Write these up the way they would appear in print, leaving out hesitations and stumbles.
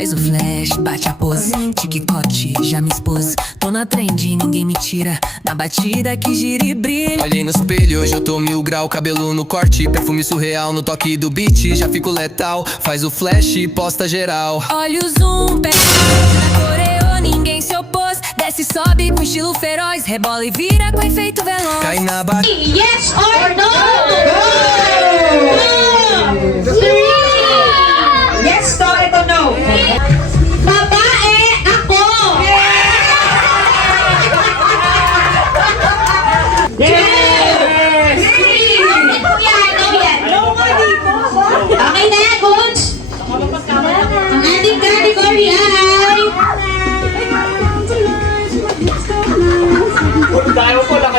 Faz o flash, bate a pose, tic-toc, já me expus. Tô na trend, ninguém me tira, na batida que gira e brilha. Olhei no espelho, hoje eu tô 1000 grau, cabelo no corte, perfume surreal no toque do beat, já fico letal. Faz o flash e posta geral. Olha o zoom, pega na coreô, ninguém se opôs. Desce, sobe com estilo feroz, rebola e vira com efeito veloz. Cai na ba... Yes or no? Yes to, ito no. Babae ako. Yes! No yan, no yan. No nga dito. Okay na, coach. Ang ating category ay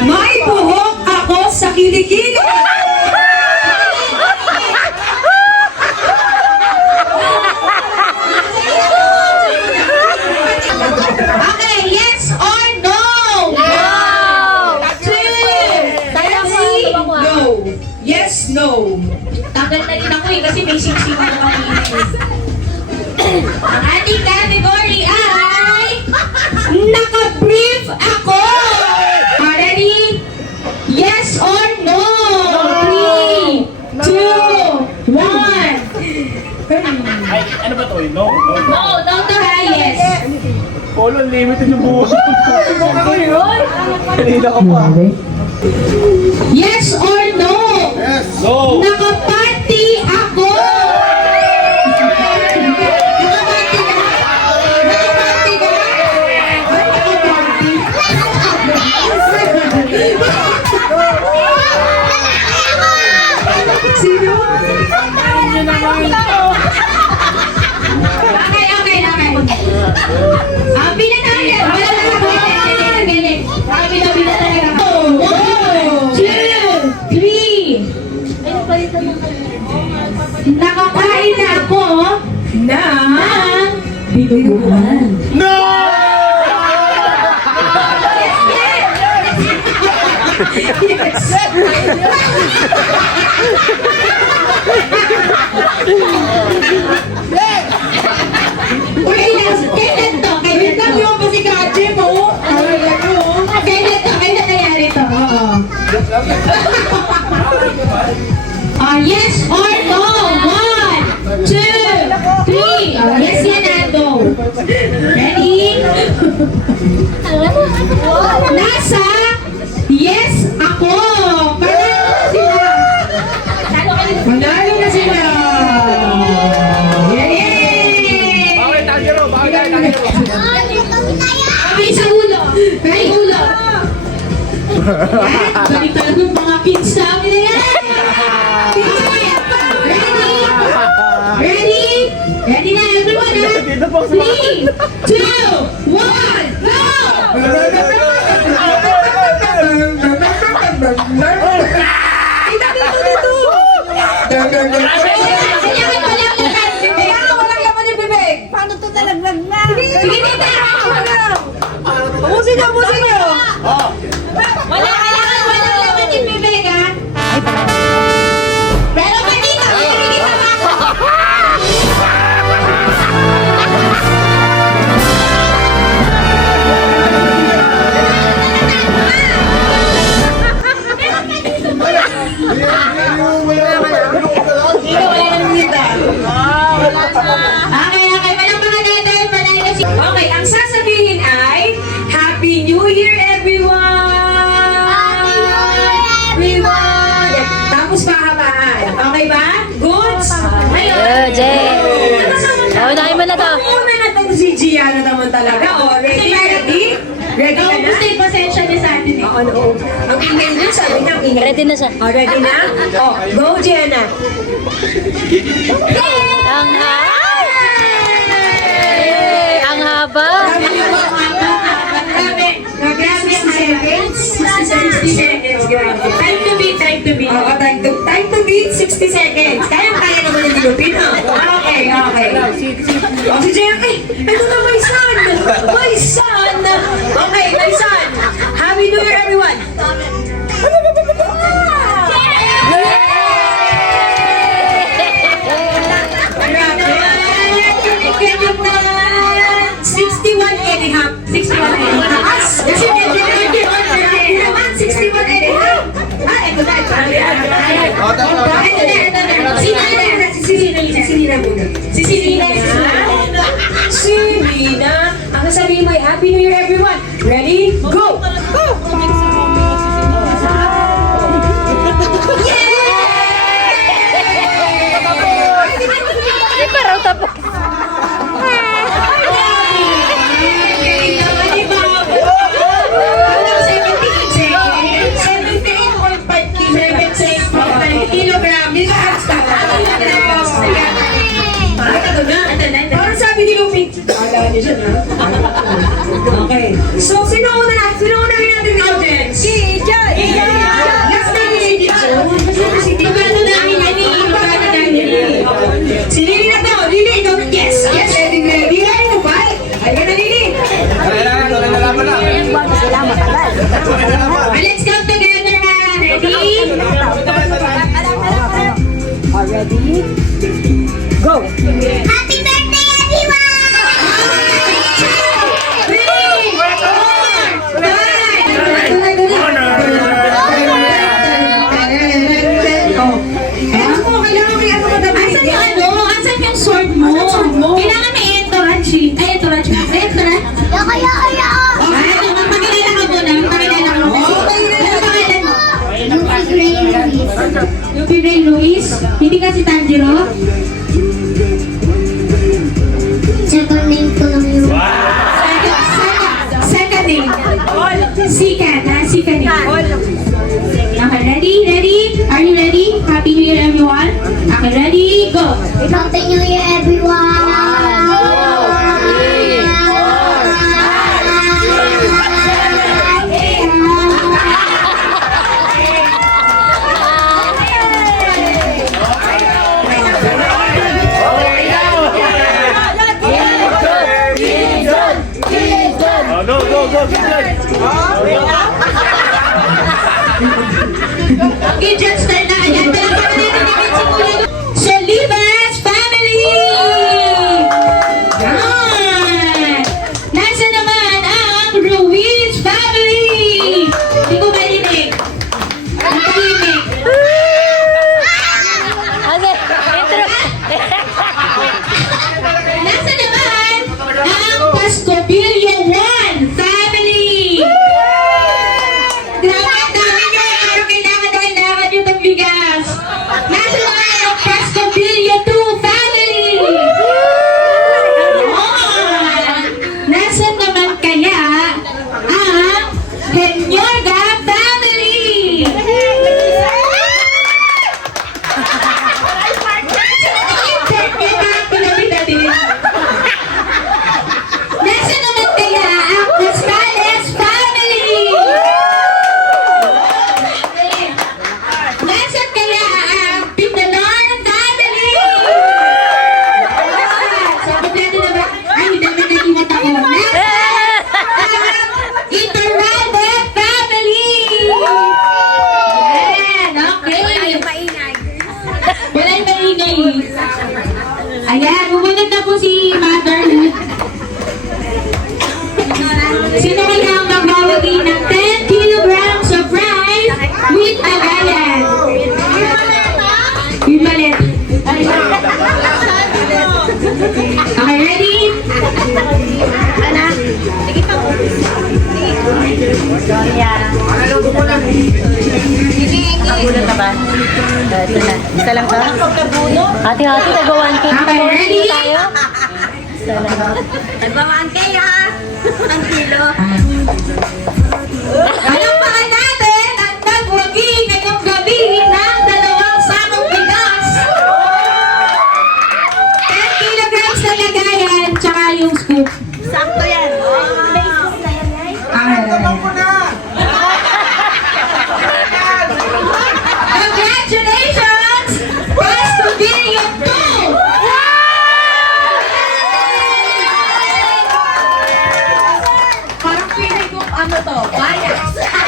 May buhok ako sa kilikili. okay, yes or no? No! No. Yes, no. Tagal na rin ako kasi may singsing ako kanina. Ang ating category ay naka-brief ako. Ready? Yes or no? 3, 2, 1. Ay, ano ba to? No? No to yes. Polo, limited yung buhay. Ano yun? Kanina ka pa. Yes or no? No! Naka-party ako. Naka-party ka? Naka-party ka? Sino? Okay. Pila tayo. Wala na. Galing. Pila tayo. 1, 2, 3. Nakakain na ako Na? ng bitugan. No! Kailan to? Wait lang yun pa si Kaje mo. Kailan nangyari to? Yes or no? 1, 2, 3. Yes yan na, go. Ready? Nasa yes ako. Manalo na sila. Yay! Bakit tagiro? Bakit tagiro? May sa ulo. May ulo. Yan. Balik talaga yung mga kids namin na yan. Ready? Ready na everyone, ha? Dito po sa 3, 2, 1, go! Walang laman yung bibig. Paano to talaglag na? Sige, tita! Ubusin niyo, ubusin niyo. Wala laman yung bibig, ha? Pero kanina, bibigyan pa ako. Okay, walang mga natin, panay na si... Okay, ang sasabihin ay Happy New Year, everyone! Happy New Year, everyone! Tapos pahabaan. Okay ba? Goods? Jay. Unahin mo na to. Una na itong si Gianna naman talaga. O, ready? Ready ka na? Gusto yung pasensya niya sa atin eh. Oo. Ang ingay niya, sabi niya, ang ingay. Ready na siya. O, ready na? O, go, Gianna. Ang Ang haba. Grabe, 60 seconds. Grabe. Time to beat. Oo, time to beat, 60 seconds. Kaya naman yung Pilipino. Okay. O, si Gianna, ito na my son. My son. Okay, my son. Happy New Year, everyone. Grabe. Si Nina. Ang sasabihin mo ay Happy New Year, everyone. Ready? Go! Hindi pa raw tapos. Parang sabi ni Lupi. Akala niyo siya na. Okay. So, sino una natin ni audience? Si Joy! Last time ni Joy. Magkano namin yan eh. Magkano namin yan eh. Si Lili na to. Lili, ikaw. Yes! Yes! Ready? Ready na ba? Ay ka na, Lili. Let's count together ha. Ready? Go! Happy birthday, everyone! Asan yung sword mo? Kailangan may entourage. Ay, entourage. Entourage. Ay, magpakilala ka muna. Magpakilala ka muna. Ano pangalan mo? Lupi Ray Luis. Hindi ka si Tanjiro? Second name ko lang yun. Second name. Sikat, ha? Sikat name. Okay, ready? Are you ready? Happy New Year, everyone. Okay, ready? Go! Happy New Year, everyone! Go, Kitchen style na ayan. Talagang natin simula. So, Libas family! Yan! Nasa naman ang Ruiz family! Hindi ko marinig. Marinig. Okay, intro. Nasa naman ang Pascobilio 1 family! Grabe, ang dami nyo. Pero kailangan nyo itong bigas. Nasa naman ang Pascobilio 2 family! Ayan. Nasa naman kaya ang Henyorga family! Nasa naman kaya ang Costales family? Nasa kaya ang Pinalar family? So, kompleto na ba? Ay, hindi naman nag-ingat ako. Nasa ang Iturralde family? Yan, okay. Walang maingay. Ayan, bumunod na po si Mother. Sino kaya ang magbawagi ng 10 kilograms of rice with agayan? Yung malit. Okay, ready? Nagulat ka ba? Ito na. Isa lang ka? Hati-hati, nag-1K. Okay, ready? Isa lang. Kalampakan natin ang nagwagi ngayong gabi ng 2 sakong bigas. 10 kilograms na lagayan, tsaka yung scoop. Sakto yan. Congratulations! Pascobilio 2! Parang feeling ko ano to, bias.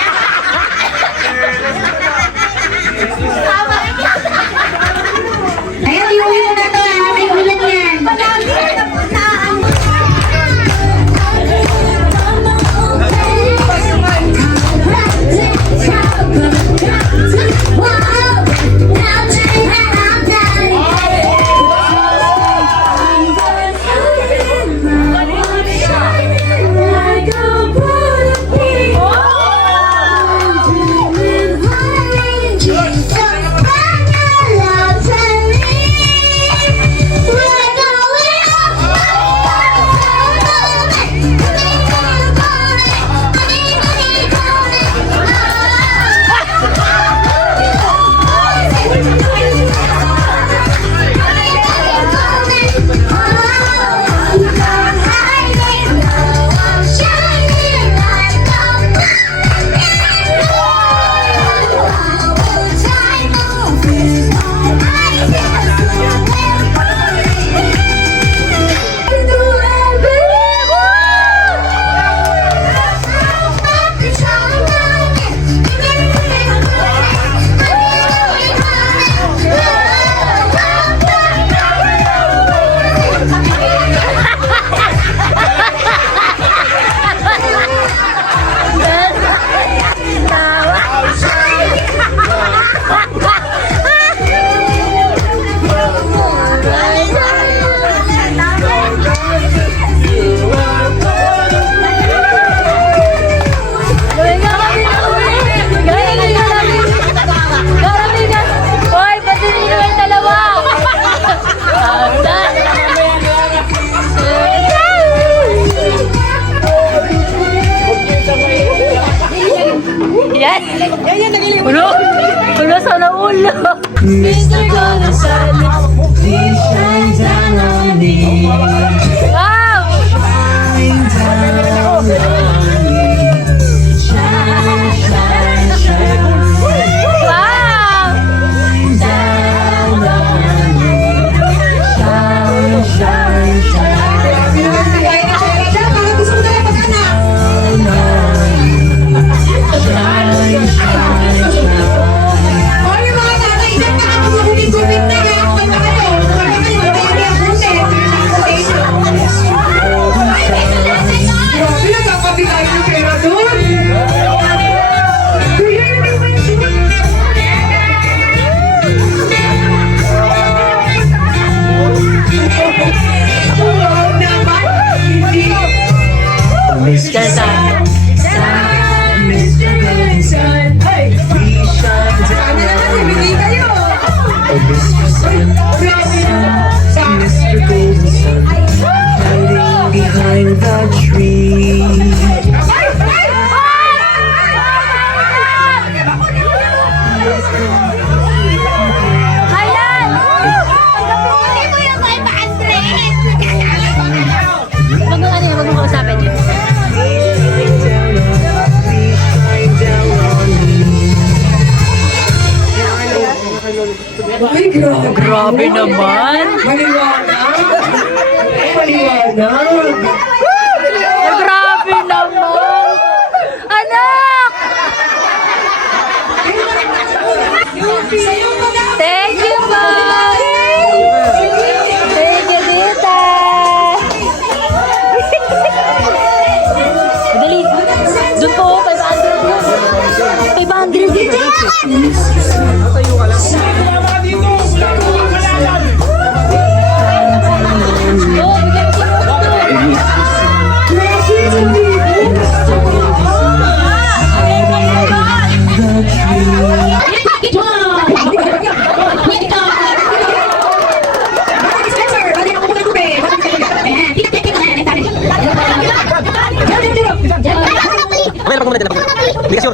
Hala! Mr. Golden Sun, please shine down on me. Wow! Shine down on me. Shine, shine, shine. Wow! Shine down on me. Shine, shine, shine. Bigay na siya dyan. Para gusto mo tayo mag-anak. Shine, shine, shine. O, yung mga tatay dyan, nakakagumit-gumit na yan. Kaya kayo, kaya kayo, kaya kayo, grabe, nagkakabi tayo ng pera doon. Wow naman. Hindi. Mr. Sun, Mr. Golden Sun, please shine down Sana naman, on me. bibili kayo. Oh, Mr. Sun, Grabe. Sa Mr. Golden Sun, hiding behind the tree. Ay! Ay! Ayan! Hindi mo yung 500. Wag mo kanina, wag mo kausapin. Please shine down on me. Ay, grabe. Grabe naman! Maliwanag. Maliwanag. Grabe naman! Anak! Sa'yo ko na. Thank you, Boy! Thank you, Tita! Dali! Doon po, 500! 500 dito! Oh, bigyan ko Package one. Pwede ka. Spencer, bali ako kung nagpe. Ayan, tika na yan. Ito. Mamaya na pag-muna din. Bigasyon.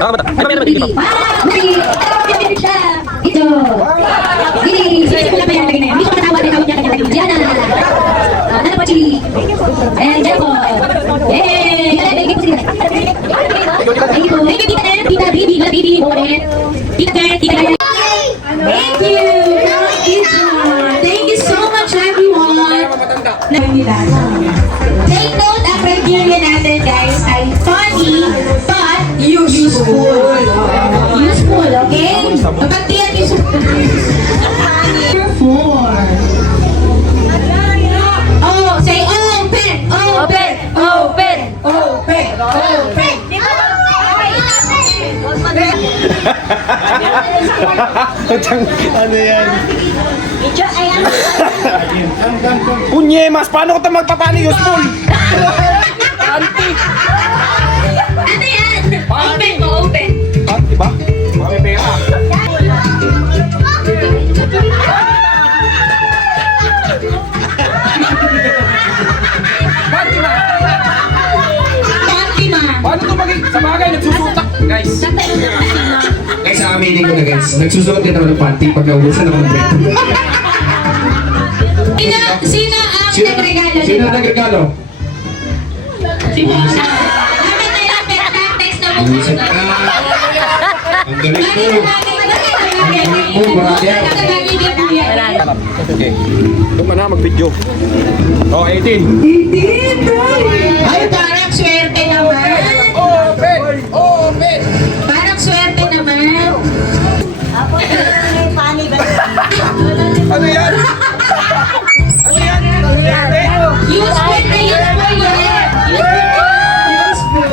Ah, mata. Ay, mamaya na dito. Ito. Ini, sisi ko lang pa yan lagi na yan. Hindi ko matawad na tawad niya kanya lagi. Diana. Ano pa, Chili? And Jeffo. Yay! Thank you po sila. Thank you po. Thank you, Tita Ed, Tita Bibi, Tita Bibi, Bonet. Tita Ed, Tita Ed. Thank you. Thank you so much, everyone. Take note, ang criteria natin, guys, ay funny, but useful. Useful, okay? Kapag tiyan useful. Number 4. Oh, say open, open, Open! open, open. Ano yan? Kunyemas, paano ko ito magpapano useful? Ano yan? Open mo, open. Ah, diba? Baka may pera. Fatima. Paano ito maging sa bagay? Nagsusutak, guys. Guys, aminin ko na guys. Nagsusuot din naman ng panty pag naubusan ako ng break. Sino ang nagregalo? Sino ang nagregalo? Si Mona. Amin na yung next na mo. Buset ka. Ang galing mo. Ang galing mo, brother. Okay. Ito pa na, mag-video. Oh, 18. Ay, parang swerte naman. Open! Open! Parang swerte naman. Ano yan? Ano yan? Ano yan? Useful na useful yan. Useful.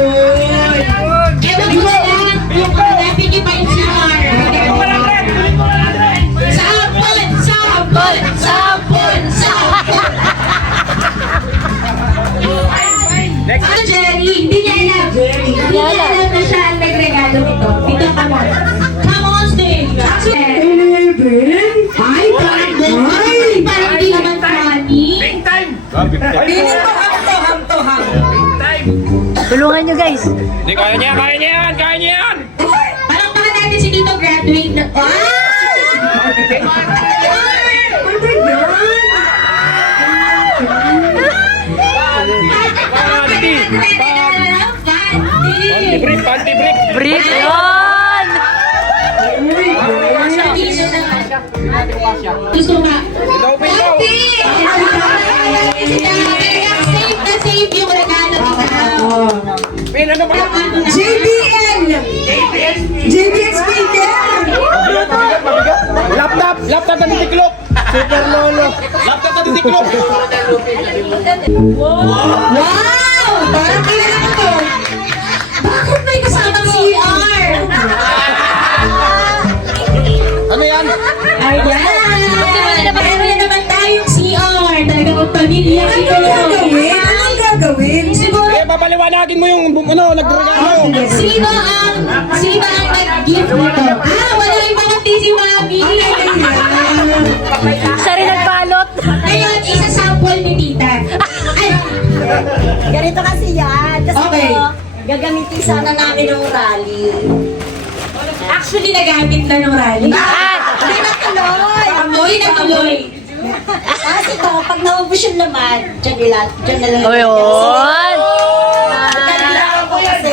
Ewan ko lang. Hanapin niyo pa yung CR. Sabon! Sabon! Sabon! Sabon! Next. Ano, Jerry? Hindi niya alam. Hindi niya alam na siya guys. Hindi, kaya niya yan, kaya niya yan! Palakpakan natin si Tito graduate na. Ah! Brief, panty brief! Brief yun! Gusto nga. Open daw! Safe na safe yung regalo kita. Pin, ano ba? JBL! JBL speaker! Laptop na titiklop! Super lolo! Laptop na titiklop! Wow! Parang kilala ko to. Bakit may kasamang CR? Ano yan? Ayan! Meron naman tayong CR. Talagang pamilya ito. Anong gagawin? Siguro, Eh, papaliwanagin mo yung nagregalo! sino ang nag-gift nito? Wala yung mga si Mami. Siya rin nagbalot. Ngayon, isa-sample ni Tita. Ay, Ganito kasi yan. Kasi Okay. gagamitin sana namin ng rally. actually, nagamit na ng rally. Hindi na tuloy. Amoy na tuloy. Kasi ito, pag naubos yung laman, dyan na lang. O yun. Kailangan ko kasi,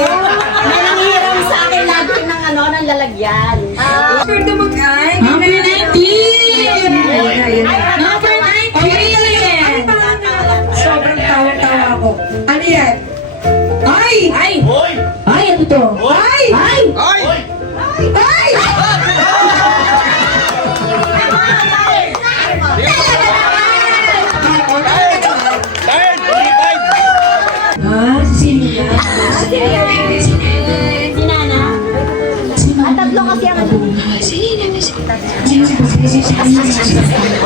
may nanghiram sa akin lagi ng lalagyan. Number 19. Number 19. Sobrang tawa-tawa ako. Ano yan? Ay! Ay! Ay, ano to? Ay! Ay! Ay! Ay! Tired! Sino yan? Si Nana? Tatlo kasi ang ano.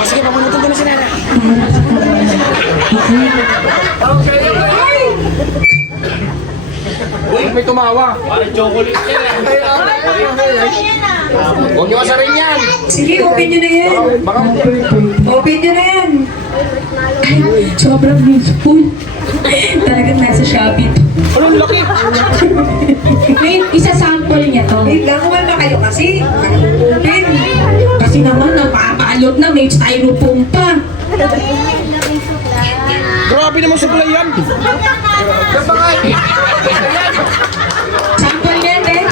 Sige, papunutun ko na si Nana. Uy, may tumawa. Parang chocolate yan. Huwag niyo asarin yan. Sige, open nyo na yan. Open nyo na yan. Sobrang beautiful. Talagang nasa Shopee to. Anong laki? May isa-sample niya to. Wait lang, kumala kayo kasi. Open. Kasi naman, napapaalot na may styrofoam pa. Grabe naman supply yan. Sample yan, eh.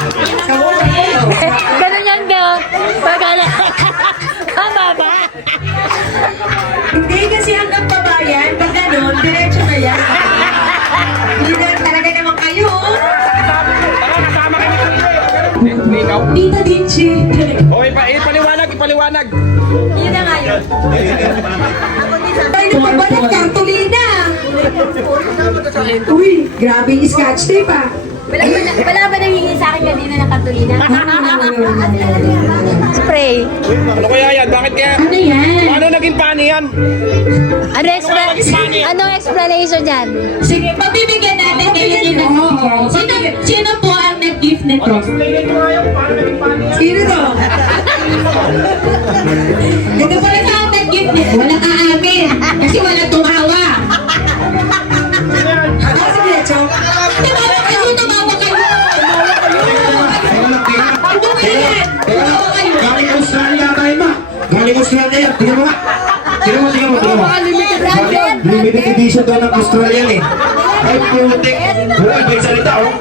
Ganun yan, girl. Pagala. Tama ba? Hindi kasi hanggang baba yan. Pag gano'n, diretso na yan. Hindi na talaga naman kayo. Tara, kasama kayo ni Kuya. Hindi ikaw. Tita Dinchi. Okay, ipaliwanag. Yun na nga yun. Tayo nagpabalik, kartulina. Uy, grabe yung scotch tape ah. Wala ba nangingin sa akin kanina ng katulina? Spray. Ano kaya yan? Bakit kaya? Ano yan? Paano naging pani yan? Ano explanation yan? Sige, pagbibigyan natin ngayon yun ng sino po ang nag-gift nito? Sino to? Ito po rin ang nag-gift nito. Walang aamin. Kasi walang tumawa. Sige, Chok. Tumawa kayo, tumawa kayo. Tumawa yan. Tumawa kayo. Galing Australia tayo ma. Galing Australia yan. Tingnan mo nga. Tingnan mo. Limited edition daw ng Australian eh. Ay, putik. Wala iba yung salita oh.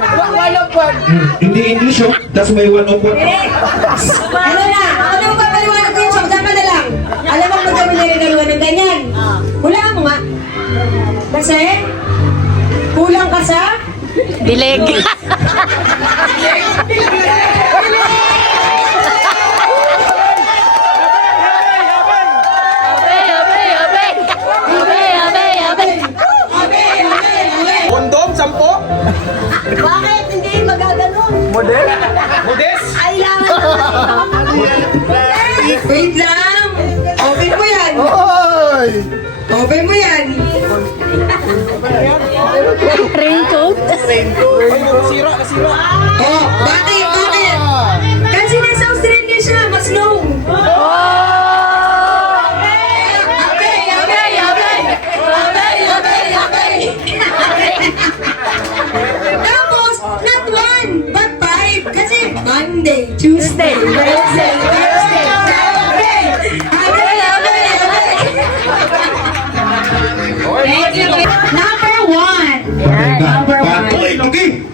Hindi English oh. Tapos may 1 of 1. Ano na? Ano mo papaliwanag ko yung Chok? Sama na lang. Alam mo magkami na rin dalawa ng ganyan. Hulaan mo nga. Kasi, kulang ka sa... Dilig. Kondom, 10? Bakit hindi magaganon? Modest? Kailangan Wait lang! Open mo yan! Open mo yan! Raincoat. Ay, nasira. Oh, bakit? Bakit? Kasi nasa Australia siya, mas low! Tapos, Monday, Tuesday, Wednesday, Thursday, Friday. Thank you. Number 1. Number 1. Uy, okay.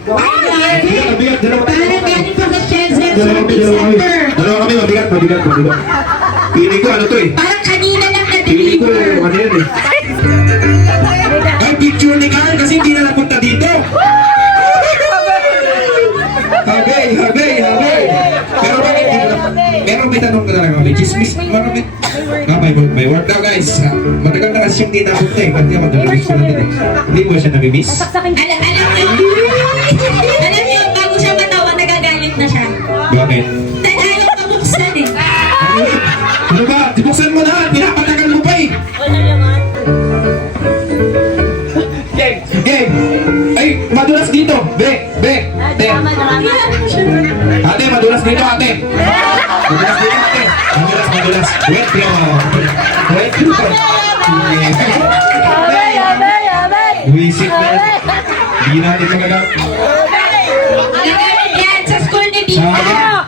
Bigat, dalawa kami. Parang galing pa sa Shenzhen Dalawa kami, dalawa kami. Center. Dalawa kami, mabigat. Pili ko, ano to eh? Parang kanina lang Pili ko, na-deliver. ano yan eh? Ay, picture ni Carl kasi hindi na napunta dito. Habay. Pero may tanong ka talaga. May chismis. May word daw guys. Matagal na kasi yung di napunta eh. Kasi madalas ko na din eh. Hindi mo siya namimiss. Alam niyo, bago siya matawa, nagagalit na siya. Bakit? Ayaw pabuksan eh. Ano ba? Dibuksan mo na. Pinapatagal mo pa eh. Game! Ay, madulas dito! Be! Ate, madulas dito, ate! Madulas dito, ate! Madulas! Wet dito! Wisit na! Hindi natin talaga. Nagagamit yan sa school ni Tita.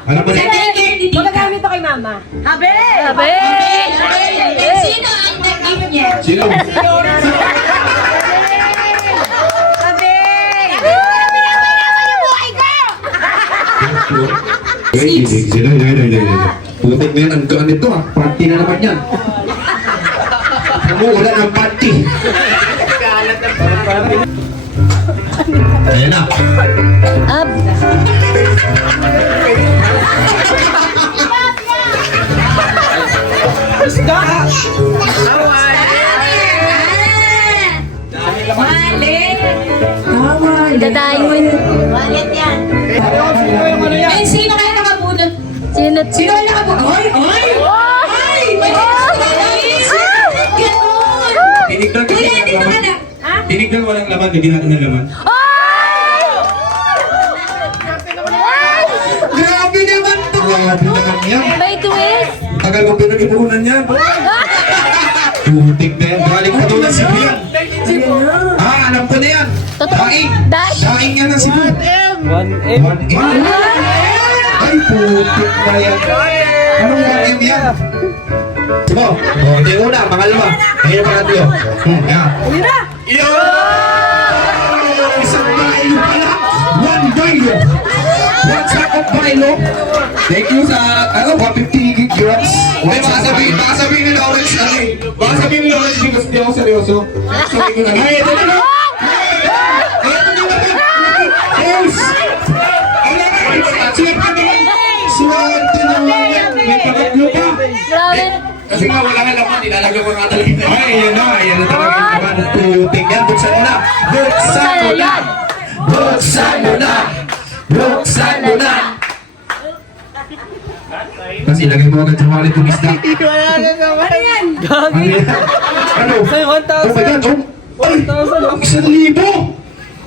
Alam mo Sa na? daycare ni Tita. Magagamit to kay mama. Habe! Sino ang nag-gift niya? Sino? Hindi. Putik mo yan, ang gaan nito ah. Party na naman yan. Wala ng party. Ayan na. Diamond. Ay, sino kaya nakabunot? Sino? Sino kaya nakabunot? Ay! May ganun! Tinignan kasi Kuya, dito walang ka laman. na. Tinignan walang laman, hindi natin ng laman. Grabe naman to! Grabe naman yan. May twist. Tagal mo pinag-ipunan yan. Putik na yan. Galing pa doon ng Cebu yan. Alam ko na yan. Daing. Daing yan ng Cebu. 1M. Ay, putik na yan. Anong 1M yan? Cebu. Ito yung una, pangalawa. Ngayon pa natin yun. Yan. Isang bailo pala. 1 bailo. 1 sack of bailo. Thank you sa, 150 grams. May baka sabihin nila Orange, baka sabihin nila Orange because di ako seryoso. Sabihin ko lang, ay, ito na! Yes! Swerte naman yan! May pangatlo pa! Grabe. Kasi nga wala nga laman, nilalagay ko nga talaga. Ay, yan na talaga yung laman. Putik yan, buksan mo na! Buksan mo na! Buksan mo na! Buksan mo na! Kasi ilagay mo agad sa wallet yung isda. Ano yan? Ano? Sa'yo, 1,000. Oh my God! Oh! Ay! 1,000!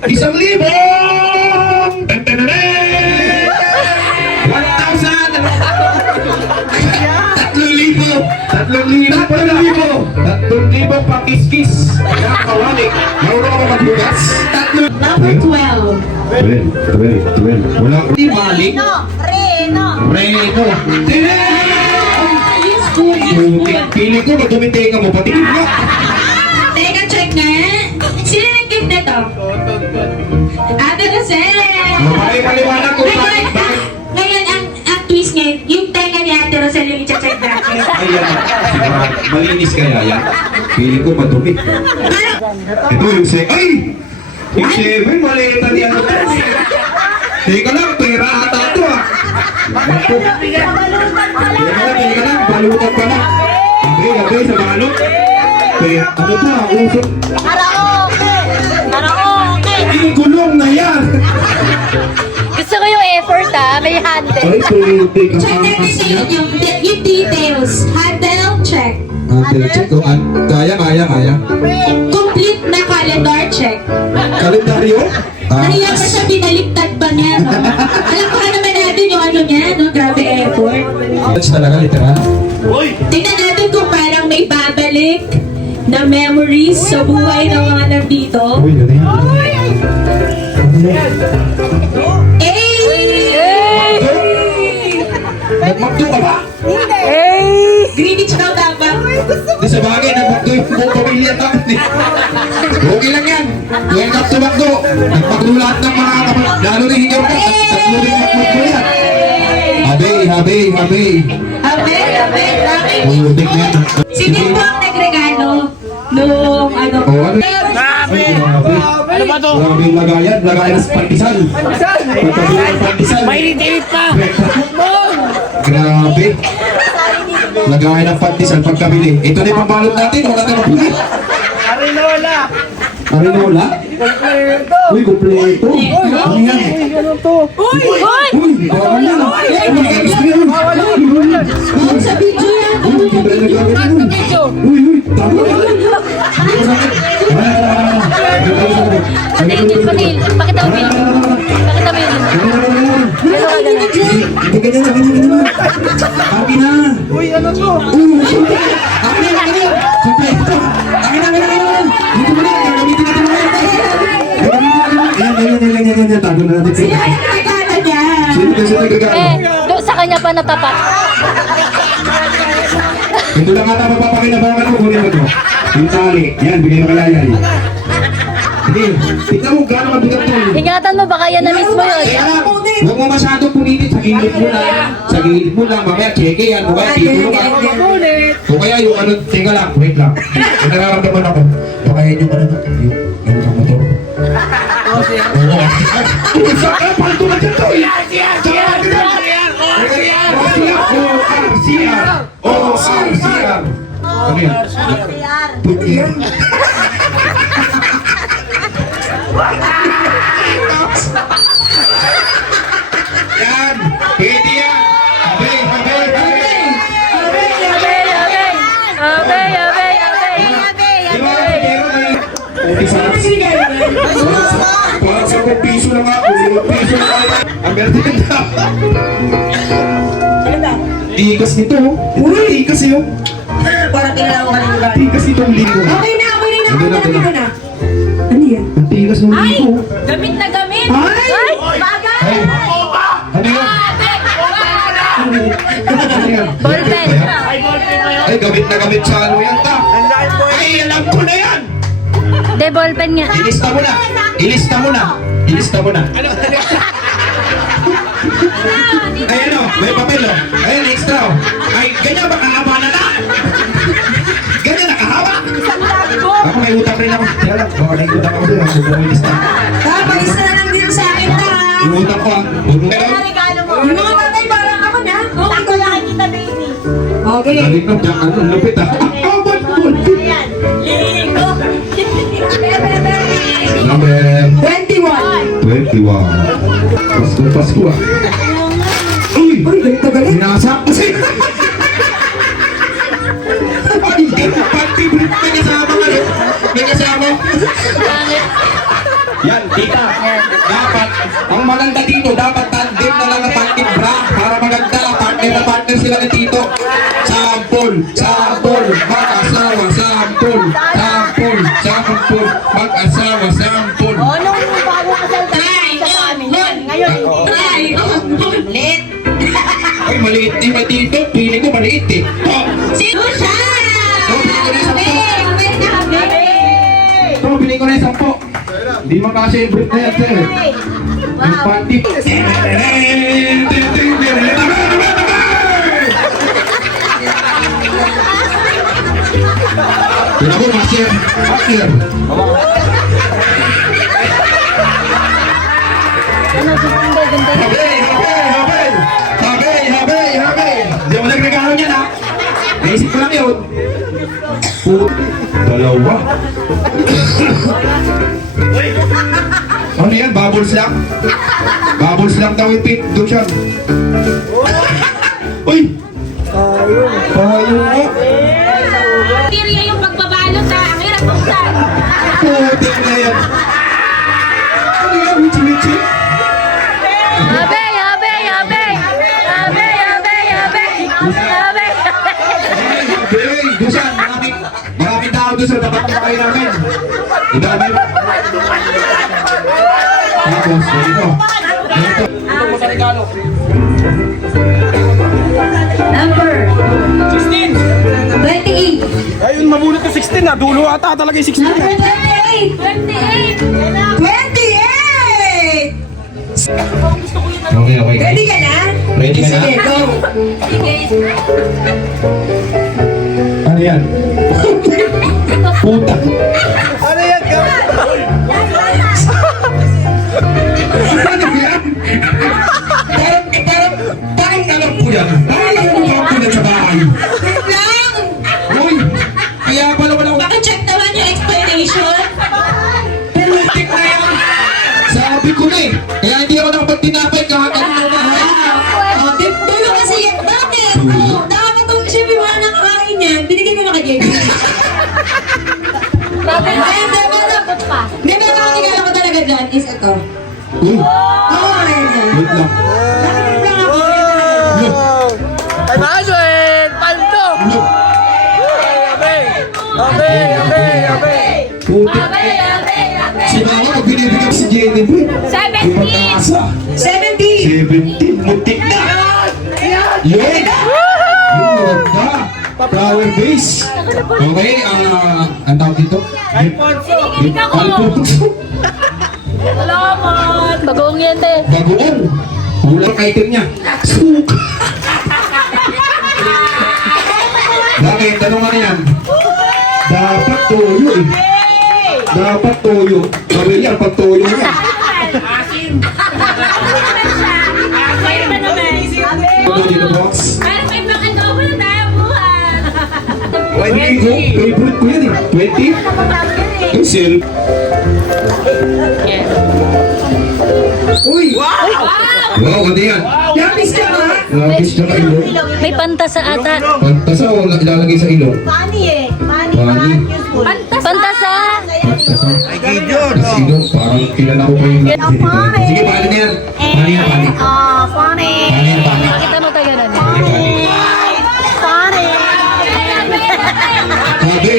1,000! Tantanane! 1,000! 3,000 pa kiss-kiss! Nakakawali! Marunong ka ba magbukas? Number 12. 12. Wala. Di balik. Reno. Pili ko, madumiting ka mo. Patingin mo. Teka, check nga. Sino nag-gift na to? Ate Rosel! Maliwanag ko bakit. Ngayon, ang twist ngayon, yung tenga ni Ate Rosel yung i-check natin. Ayan. Malinis kaya yan. Pili ko madumi. Ito yung ay! Yung 7, maliit na niya. Teka lang, pera ata ito ah. Teka lang, balutan pa lang. Abay, sa balot. Kaya, ano ba, usok. Karaoke. Yung gulong na yan. Gusto ko yung effort may handle. Ay, pwede ka Check natin sa niya. yung details. Handle, check. Check ko. Kaya. Complete na calendar, check. Kalendaryo? Nahiya pa siya, pinaliktad pa niya, no? Alam ko ka naman natin yung ano niya, no? Grabe effort. That's talaga, literal. Tingnan natin kung parang may babalik na memories sa buhay ng mga nandito. Uy, ano yan? Eh! Nagmakdo ka ba? Greenwich daw dapat. Di sa bagay, nagmakdo yung buong pamilya namin eh. Okay lang yan. Welcome to Makdo. Nagmakdo lahat ng mga kapatid. Lalo rin hingaw ka. Tatlo rin nagmakdo yan. Habay. Abe. Putik na yan. Sino po ang nagregalo nung ano? Oh, ano? Grabe. Ano ba to? Grabe yung lagayan. Lagayan sa pandesal. Pagkabili ng pandesal. Mainit-init pa! Grabe. Lagayan ng pandesal pagkabili. Ito na yung pambalot natin. Wala tayong puli. Arinola! Arinola? Uy, kompleto. Ano yan? Ano to? Uy, bawal yan. Bawal yan. Sa video yan. Uy, tama yan. Hindi pa nil. Pakita mo yun. Pakita mo yun. Hindi ganyan na, ganyan na. Happy na. Uy, ano to? Happy na, happy na. Kompleto. Akin na. Dito mo na, gagamitin natin mo. Ayan. Tago na natin. Sino kaya nagregalo niya? Sino nagregalo? Doon sa kanya pa natapat. Ito lang ata mapapakinabangan mo. Kunin mo to. Yung tali. Yan, bigay mo kaya yan. Sige, tignan mo gano'ng mabigat to. Ingatan mo, baka yan na mismo yun. Kaya lang, huwag mo masyadong punitin. Sa gilid mo lang. Sa gilid mo lang. Mamaya, cheke yan. O kaya, dito ka. O kaya yung ano, tingnan lang. Wait lang. Ang nararamdaman ako. O kaya yung ano, yung sa motor. Oo. Palto na dyan to. ORCR. Ano yan? Putihan. Yan! Pwede yan! Abay! Di ba? Isa parang 10 piso lang ako. 10 piso lang ako. Ang mertenda. Tigas nito. Puro tigas yun. Parang tinalaw ka ng lugar. Tigas nitong linggo. Okay na. Ano yan? Ang tigas ng linggo. Gamit na gamit. Ay! Bagay! Ay! Ano yun? Ano yan? Ballpen. Ay, gamit na gamit sa ano yan ta. Ay, alam ko na yan! De, ballpen nga. Ilista mo na. Ay, ano? May papel, oh. Ayan, extra, oh. Ay, ganyan ba kahaba na na? Ganyan nakahaba? Ako may utang rin ako. Kaya lang, baka may utang ako sa'yo. Huwag mo ilista. Palista na lang dito sa akin ta. Yung utang ko, ah. Huwag mo meron. Yung mga tatay parang ako na. Ako lang kita, baby. Okay. Galing na, ano, lupit, ah. Ba't mo? Ayan. Ligo. Number 21. 21. Pasko, ah. Uy, galit. Sinasak ko siya. Ay, pati brief may kasama ka, no? May kasama. Yan, tita. Dapat, ang maganda dito, dapat tandem na lang ang tandem bra para maganda, partner sila ni Tito. Sampol, mag-asawa, sampol, mag-asawa, sampol. O, nung bago kasal tayo sa amin yan. Ngayon, Lit. Ay, maliit din ba dito? Piling ko maliit eh. Oh, Sino siya? bili ko na yung 10. Bili ko na yung 10. Hindi makasya yung brief na yan, sir. Yung panty. Tignan mo, master. Ano, ganda, ganda. Habay! Hindi mo nagregalo niyan, ha? Naisip ko lang yun. Dalawa. Ano yan? Bubbles lang? Bubbles lang daw yung pit. Doon siya. Uy! Payong. Tiriya yung pagbabalot ha. Ang hirap buksan. Putik na yan. Ano yan? Michi-michi? Abay! Hey, Dusan, maraming tao doon sa tapat ng bahay namin. Idamay mo. Tapos, ganito. 16 na. Dulo ata talaga yung 16 Number na. 28. 28! Okay. Ready ka na? Ready ka na? Sige, go. Ano yan? Puta. Ano yan? Ano yan? Parang alam ko yan. Parang alam ko yan sa bahay. Wait lang! Uy, kaya pala wala ko. Pakicheck naman yung explanation. Putik na yan. Sabi ko na eh. Kaya hindi ako nakapagtinapay kahapon na. Dulo kasi yan. Bakit? Nakakatulog siya may mga nakakain yan. Binigay mo na kay JB. Hindi, may mga regalo ko talaga dyan is ito. Uy, Oo, ayun yan. wait lang. Nakinig lang ako. Ay, Manuel! Paldo! Look, Abe! putik. Si Mama pag binibigyan si Jennifer. 17! 17, mutik na. Yun. Yun, maganda. Flower base. Okay, ang tawag dito? Alfonso. Bagoong yan, te. Bagoong. Ulang item niya. Suka. Bakit? Tanong nga yan. Dapat toyo eh. Dapat toyo. Sabi niya, pag toyo niya. Ano dito, box? 20. Favorite ko yan eh. 20? Yung silk. Uy! Wow, ganda yan. Lapis ka ba? Lapis na ilong. May pantasa ata. Pantasa o ilalagay sa ilong? Money. Pantasa! Pantasa. Sa ilong, parang kilala ko pa yung sige, paano na yan? Paano yan, paano? Paano yan, paano? Kita mo tayo na. Habi.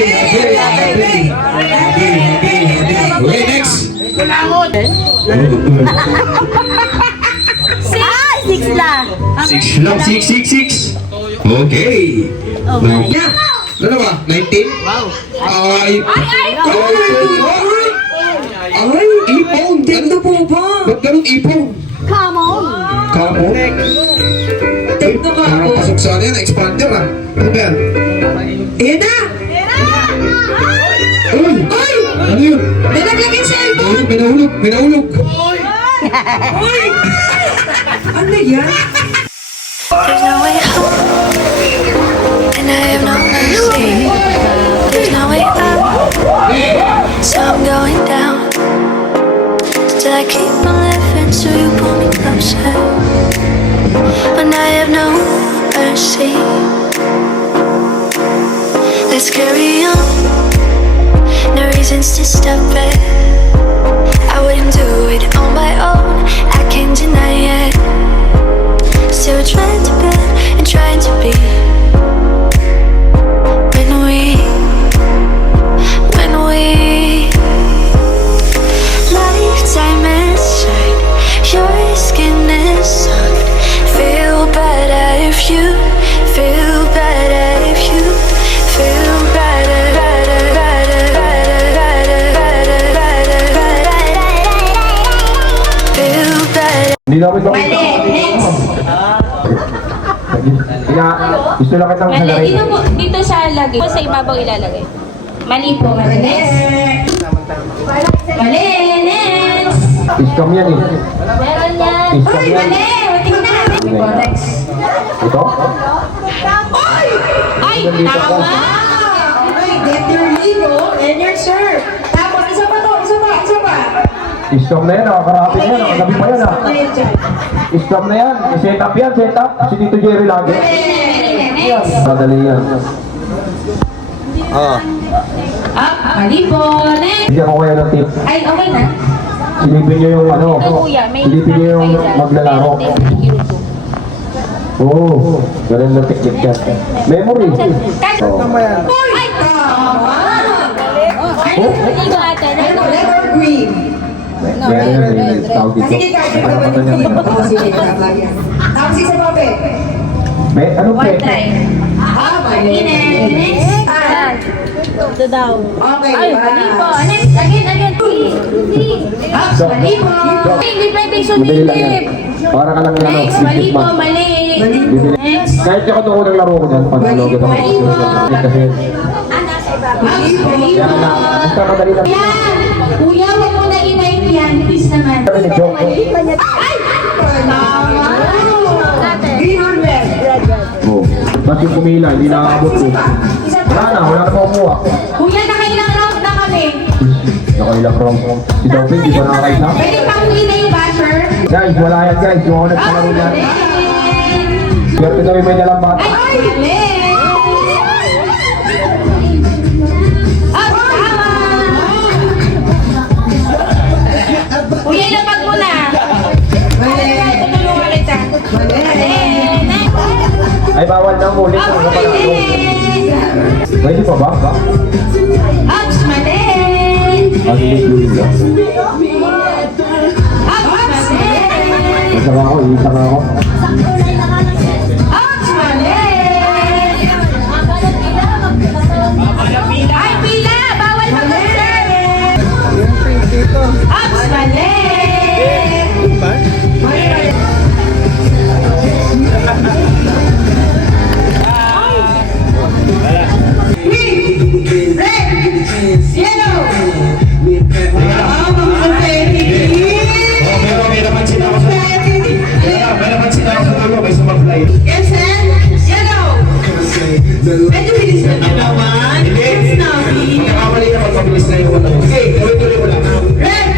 Okay, next. Six lang. 6 lang, 6. Okay. Ano ba? 19? Wow. Ay, ipon. Tigdo po ba? Ba't ganun ipon? Come on. Kamo? Tigdo ka Parang po. pasok sa ano yan, expander ah. Ano ba yan? Ayan na! Uy! Ano yun? Nalaglag yung cellphone! May nahulog. Uy! Ano yan? There's no way home, and I have no mercy. There's no way up, so I'm going down. Still I keep on living, so you pull me closer. When I have no mercy, let's carry on. No reasons to stop it. I wouldn't do it on my own. I can't deny it. Still trying to build and trying to be. When we lifetime is shine, your skin is soft. Feel better if you feel better if you feel better. Feel better. Hindi namin ba? Mali! Next! Kaya, gusto lang kitang Mali, salarin. dito po, dito siya lagay. Sa ibabaw ilalagay. Mali po, mali. Next! Mali! Next! Iskam yan eh. Meron yan. Iskam Uy! yan. Mali! Next! Ito? Ay, tama! Okay, get your libo and your shirt. Tapos, isa pa to, isa pa. Iskam na yan, nakakarapin yan, nakagabi pa yan ah. Ayun dyan. Iskam na yan, set up yan, set up. Si Tito Jerry lagi. Next! Madali yan. Mali po. Next! Bigyan ko kayo ng tip. Ay, okay na. Silipin nyo yung ano. Ito kuya, may Silipin nyo yung maglalaro. Oo, ganun na technique yan. Memory. Oh. Ay, tama! Hindi ko ate. Letter green. Meron yan, may tawag dito. Sige, kahit yung Nakakata niya. Oo, sige, tama yan. Tapos isa pa, Pe. Ano pe? Mali. Next! Ito daw. Okay, Ay, mali po. Next, again. Ups, mali po. Hindi pwedeng Madali lang yan. sumilip. Para ka lang Next, mali po, mali. Next. Kahit ako nung unang laro ko dyan, pag nalogit ako. Mali po. Kasi, Mali po. yan na. Basta madali lang. Kuya, kuya, huwag mo na i-type yan. Please naman. Kami ni Joke. Ay! Tama. Green or red? Oo. Ba't yung kumila, hindi nakakabot ko. Wala na maumuha. Kuya, nakailang round na kami. Nakailang round. Si Dopin, di ba nakakaisa? Pwede pang huli na yung basher. Guys, wala yan guys. Yung ako nagsalaro niyan. Swerte kami may dalang bata. Ay, mali. Ah, tama. Kuya, ilapag mo na. Tutulungan kita. Mali. Ay, bawal na ulit. Ah, Ano pa lang? mali. Pwede pa ba? Ups, mali. Ano yung tuloy lang? Ups, mali. Isa nga ako, isa nga ako. Ups, mali. Ay, pila. Bawal mag-concern. Ups, mali. Yellow! May napansin ako sa dulo, may sumablay. Yes, and yellow! Medyo bilis na naman. Hindi. Pagkakamali na magpabilis na yung ano. Okay, tuloy-tuloy mo lang. Red!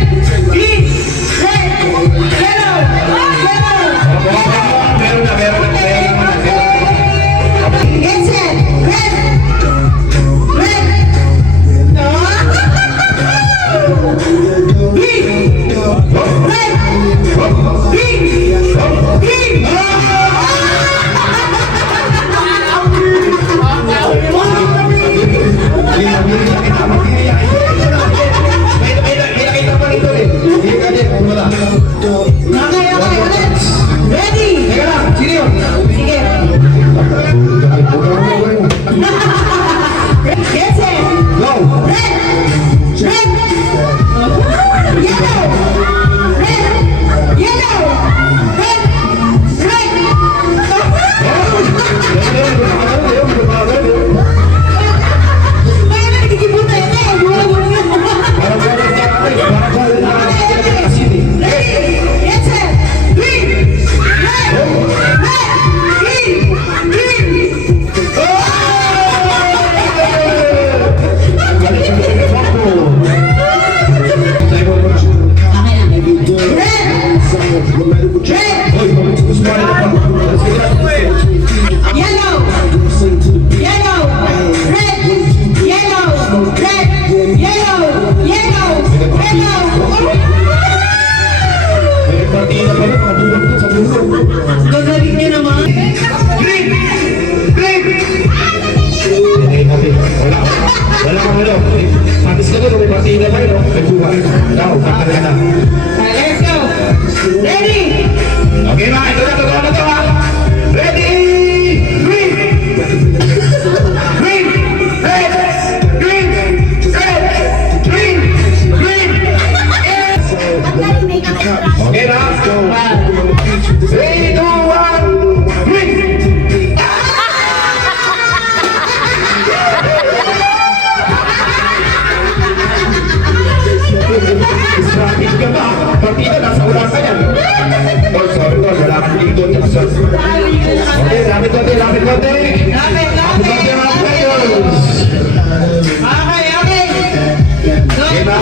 Green! Red! Yellow! Yellow! Meron na. Yes, and red! Red! No! Green! Red! Green! Green! May nakita pa nito eh. Hindi ka din, wala. Okay, ulit! Ready! Teka lang, sino yun? Sige! Yes, and Go! red! Red! Yellow! Red! Yellow! Red! Red! Kaya na nagkikibuta yun eh! Gula-gula Ready? Yes, sir! Green! Red! Red! Green! Green! Yellow! Yellow! Red! Yellow! Red! Yellow! Yellow! Yellow! May partida pa rin, mabulog ko sa dulo. Gagaling niya naman. Green! Green! Wala kang ano. Matis ka doon, may partida pa rin. May buwan. Ikaw, kakal ka na. Let's go! Ready? Okay na, ito na, totoo na to ha. Ready? Green! Green! Red! Green! Red! Green! Green! Okay na? 3, 2, 1, green! Strategy ka ba? Partida, nasa ulang ka yan. Oh, sorry to, wala kang dito. Okay, lapit konti. Lapit konti, mga players. Okay, okay. Okay na?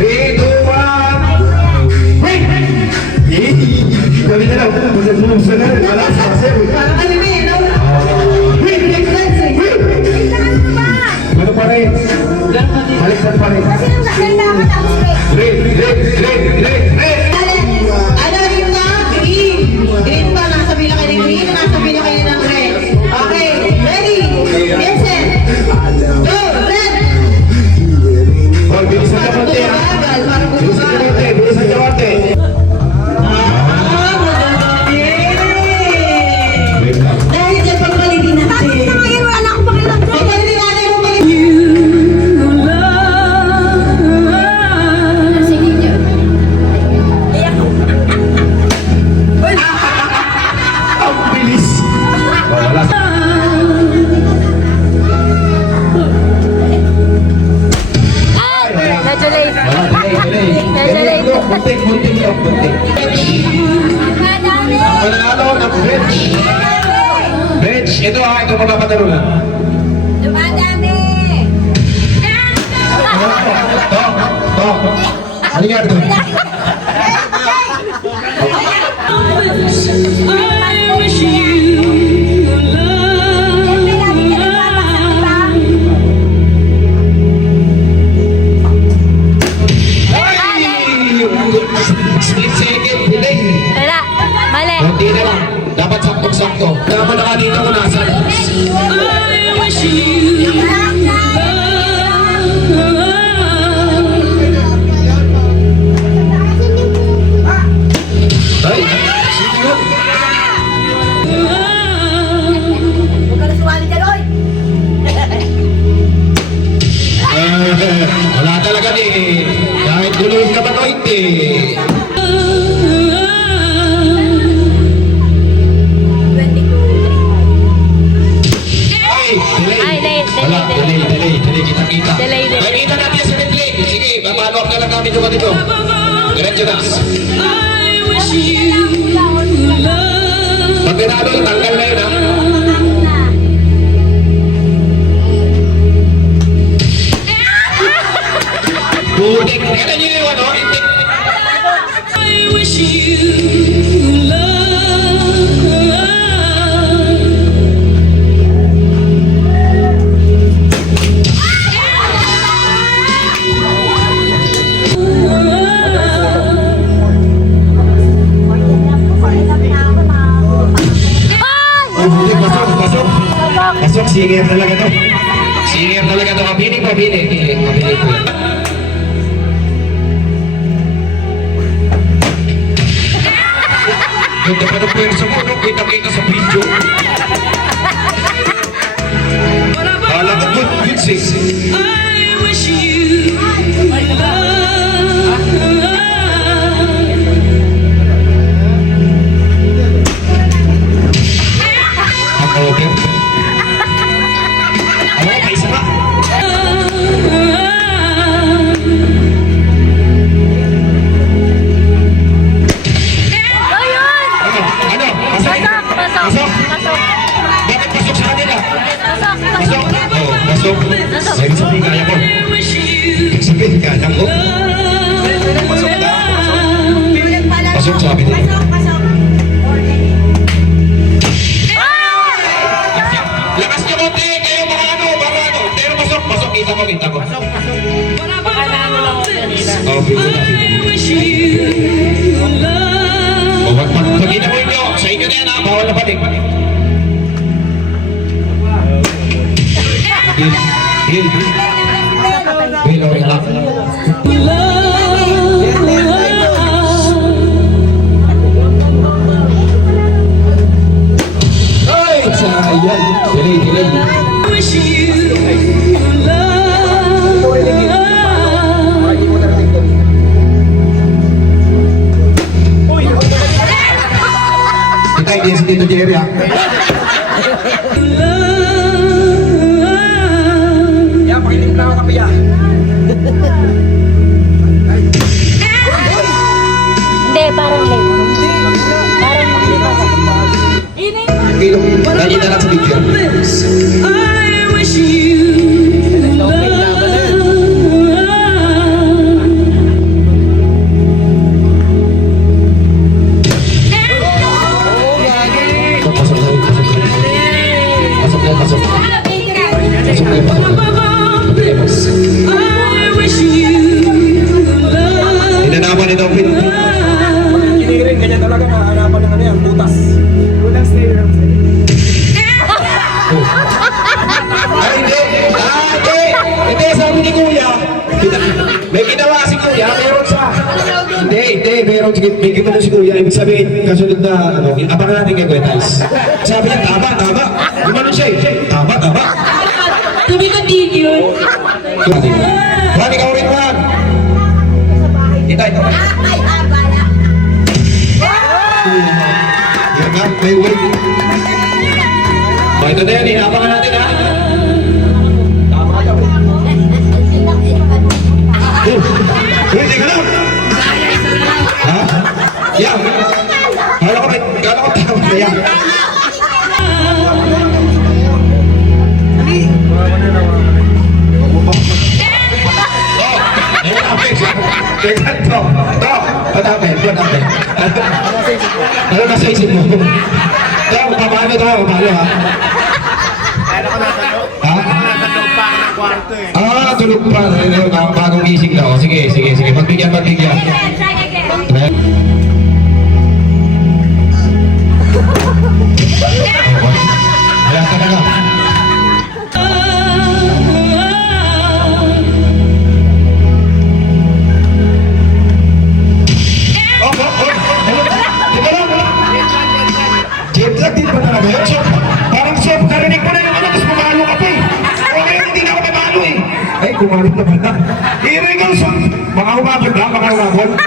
3, 2, 1, break! Gabi na lang, bulong sa na rin. Wala sa sasayaw. Parang anime, no? Break! Break! Ano pa rin? Baliktad pa rin. Break! Ano rin na? Green. Green pa, nasa bila kayo ng green, nasa bila kayo ng red. Okay, Ito mapapataro lang. Dumadami! Ano nga ito? Split second delay. Wala. Mali. Hindi na lang. Dapat saktong-sakto. Dapat nakadito ko nasa. Ay, sino yun? Huwag ka na sumali dyan, oy! Wala talaga eh. Kahit gulong ka ba to, hindi. Ay, delay. Wala, delay, kita-kita. Delay. Ay, kita natin sa replay. Sige, papalo na lang namin yung ganito. Diretso na. Pag tinalo, tanggal na yun, ha? Budik. Kaya nyo yung ano, hindi. Pasok, singer talaga to. Singer talaga to. Pabili ko yan. Ganda pa ng pwersa mo, no? Kita-kita sa video. Kala ka good, sis. Okay. May isa pa. Ano? Pasok? Bakit pasok sa kanila? Pasok? Oo, pasok. Ibig sabihin kaya ko. Ibig sabihin kaya ko. Pasok na. Pasok sabi nila. Lakas niyo konti, kayo mga ano, baka ano. Pero pasok, kita ko. Oh, bigo na. Pag inamoy nyo, sa inyo na yan ha, bawal na pating. Hil, okay lang. Ay, sayang. Delay. Kita hindi dito Jerry ha. Yan, pakinig na ako kapiya. Hindi, parang late. Parang hindi pa. Pilong, nakita lang sa video. Inanapan ito, Pin. Kiniring, ganyan talaga mahanapan ng ano yan, butas. Walang snare. Ay, hindi. Hindi, sabi ni Kuya. May ginawa si Kuya, meron sa... Hindi, meron. May ginawa si Kuya. Ibig sabihin, kasunod na, ano, abangan natin kay Kuya Tais. Sabi niya, tama. Gumanon siya eh. Tama. To be continued. Juan, ikaw rin, Juan. Ito. Ay, abala. Yan nga, may wait. Ito na yan, inabangan natin ha. Teka lang. Ha? Yan. Kala ko tawag na yan. sa isip mo. Kaya, paano tayo, paano ha? Kaya ako nasa loob. Ha? Nasa loob pa ako ng kwarto eh. Ah, tulog pa. Bagong gising na ako. Sige. Magbigyan. Wala ka na. Teka lang. Jet lag din pa talaga yun. So, parang chef, narinig ko na yung ano, tapos mamalo ka pa eh. Okay, hindi na ako mamalo eh. Ay, kumalit na ba na? I-regal, so, baka umabot na, baka umabot.